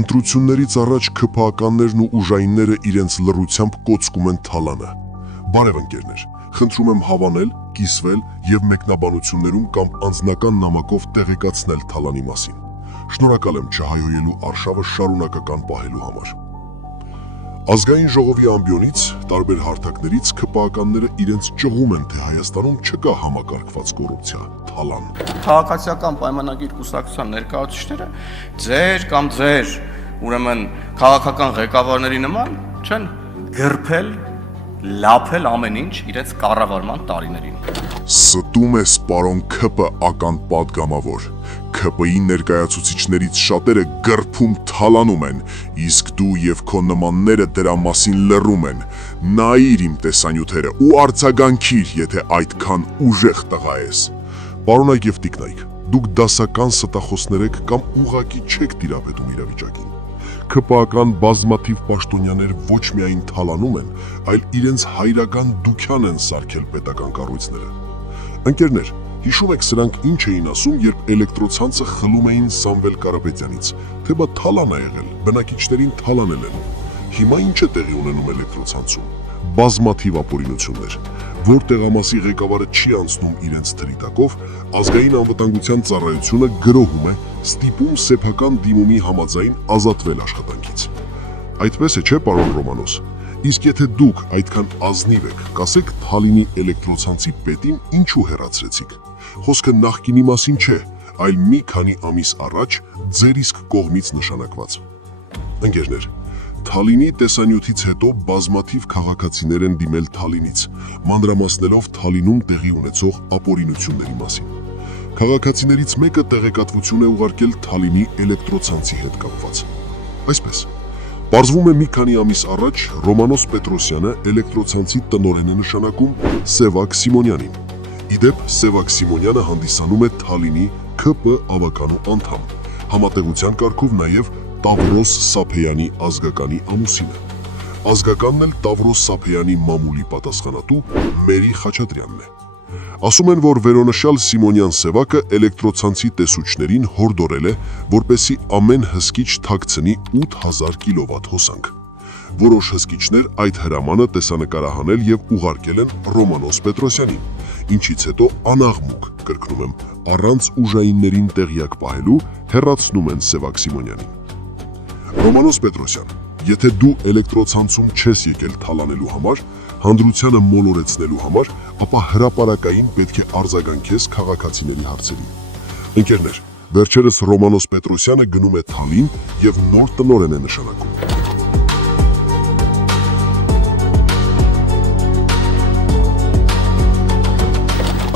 Ընտրություններից առաջ ՔՓԱ-ականներն ու ուժայինները իրենց լռությամբ կոծկում են Թալանը։ Բարև ընկերներ, խնդրում եմ հավանել, կիսվել եւ մեկնաբանություններում կամ անձնական նամակով տեղեկացնել Թալանի մասին։ Շնորհակալ եմ չհայհոյելու արշավը շարունակական պահելու համար։ Ազգային ժողովի ամբիոնից, տարբեր հարթակներից ՔՊԱ-ականները իրենց ճղում են, թե Հայաստանում չկա համակարգված կոռուպցիա, Թալան։ Քաղաքացիական պայմանագիր կուսակցության ներկայացուցիչները ձեր ուրեմն քաղաքական ղեկավարների նման չեն գրփել, լափել ամեն ինչ իրենց կառավարման տարիներին։ Ստում ես, պարոն ՔՊԱ-ական падգամավոր։ ՔՊ-ի ներկայացուցիչներից շատերը գրփում Թալանում են, իսկ դու եւ քո նմանները դրա մասին լռում են։ Նայիր իմ տեսանյութերը ու արձագանքիր, եթե այդքան ուժեղ տղա ես։ Պարոնայք եւ տիկնայք, դուք դասական ստախոսներ եք կամ ուղղակի չեք տիրապետում իրավիճակին։ ՔՊԱ-ական բազմաթիվ պաշտոնյաներ ոչ միայն Թալանում են, այլ իրենց հայրական դուքյան են սարքել պետական կառույցները։ Ընկերներ, հիշում եք սրանք ինչ էին ասում, երբ էլեկտրոցանցը խլում էին Սամվել Կարապետյանից, թե բա Թալան է եղել, բնակիչներին թալանել են։ Հիմա ինչ է տեղի ունենում էլեկտրոցանցում։ Բազմաթիվ ապօրինություններ, որ տեղամասի ղեկավարը չի անցնում իրենց թրիտակով, ազգային անվտանգության ծառայությունը գրոհում է, ստիպում սեփական դիմումի համաձայն ազատվել աշխատանքից։ Այդպես է, չէ, պարոն Ռոմանոս։ Իսկ եթե դուք այդքան ազնիվ եք, կասեք Թալինի էլեկտրոցանցի պետին ինչու հեռացրեցիք։ Խոսքը նախկինի մասին չէ, այլ մի քանի ամիս առաջ ձեր իսկ կողմից նշանակված։ Ընկերներ, Թալինի տեսանյութից հետո բազմաթիվ քաղաքացիներ են դիմել Թալինից, մանրամասնելով Թալինում տեղի ունեցող ապօրինությունների մասին։ Քաղաքացիներից մեկը տեղեկատվություն է ուղարկել Թալինի էլեկտրոցանցի հետ կապված։ Այսպես, պարզվում է մի քանի ամիս առաջ Ռոմանոս Պետրոսյանը էլեկտրոցանցի տնօրեն է նշանակում Սևակ Սիմոնյանին։ Իդեպ Սևակ Սիմոնյանը հանդիսանում է Թալինի ՔՊ ավականու անդամ, համատեղության կարգով նաև Տավրոս Սափեյանի ազգականի ամուսինը։ Ազգականն էլ Տավրոս Սափեյանի մամուլի պատասխանատու Մերի Խաչատրյանն է։ Ասում են, որ վերոնշյալ Սիմոնյան Սևակը էլեկտրոցանցի տեսուչներին հորդորել է, որպեսզի ամեն հսկիչ թաքցնի 8000 կիլովատ հոսանք։ Որոշ հսկիչներ այդ հրամանը տեսանկարահանել եւ ուղարկել են Ռոմանոս Պետրոսյանին, ինչից հետո անաղմուկ, կրկնում եմ, առանց ուժայիններին տեղյակ պահելու հեռացնում են Սևակ Սիմոնյանին։ Ռոմանոս Պետրոսյան, եթե դու էլեկտրոցանցում չես եկել թալանելու համար, հանրությանը մոլորեցնելու համար, ապա հրապարակային պետք է արձագանքես քաղաքացիների հարցերին։ Ընկերներ, վերջերս Ռոմանոս Պետրոսյանը գնում է Թալին եւ նոր տնօրեն է նշանակում։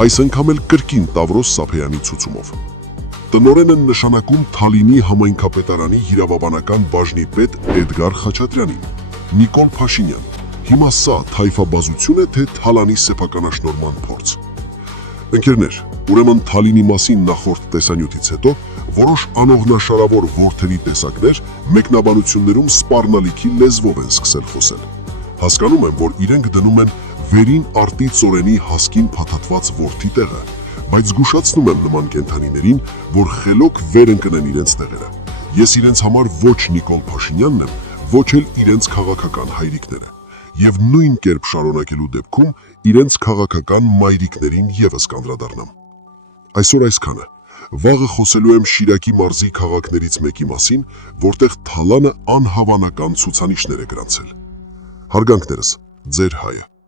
Այս անգամ էլ կրկին Տավրոս Սափեյանի ցուցումով։ Տնօրեն են նշանակում Թալինի համայնքապետարանի իրավաբանական բաժնի պետ Էդգար Խաչատրյանին։ Նիկոլ Փաշինյան։ Հիմա սա թայֆաբազություն է, թե Թալանի սեփականաշնորհման փորձ։ Ընկերներ, ուրեմն Թալինի մասին նախորդ տեսանյութից հետո որոշ անողնաշարավոր որդերի տեսակներ մեկնաբանություններում սպառնալիքի լեզվով են սկսել խոսել։ Հասկանում եմ, որ իրենք դնում են վերին արտի ծորենի հասկին փաթաթված որդի տեղը, բայց զգուշացնում եմ նման կենդանիներին, որ խելոք վեր ընկնեն իրենց տեղերը։ Ես իրենց համար ոչ Նիկոլ Փաշինյանն եմ, ոչ էլ իրենց քաղաքական հայրիկները, եւ նույն կերպ շարունակելու դեպքում իրենց քաղաքական մայրիկներին եւս կանդրադառնամ։ Այսօր այսքանը։ Վաղը խոսելու եմ Շիրակի մարզի քաղաքներից մեկի մասին, որտեղ Թալանը անհավանական ցուցանիշներ է գրանցել։ Հարգանքներս, ձեր հայը։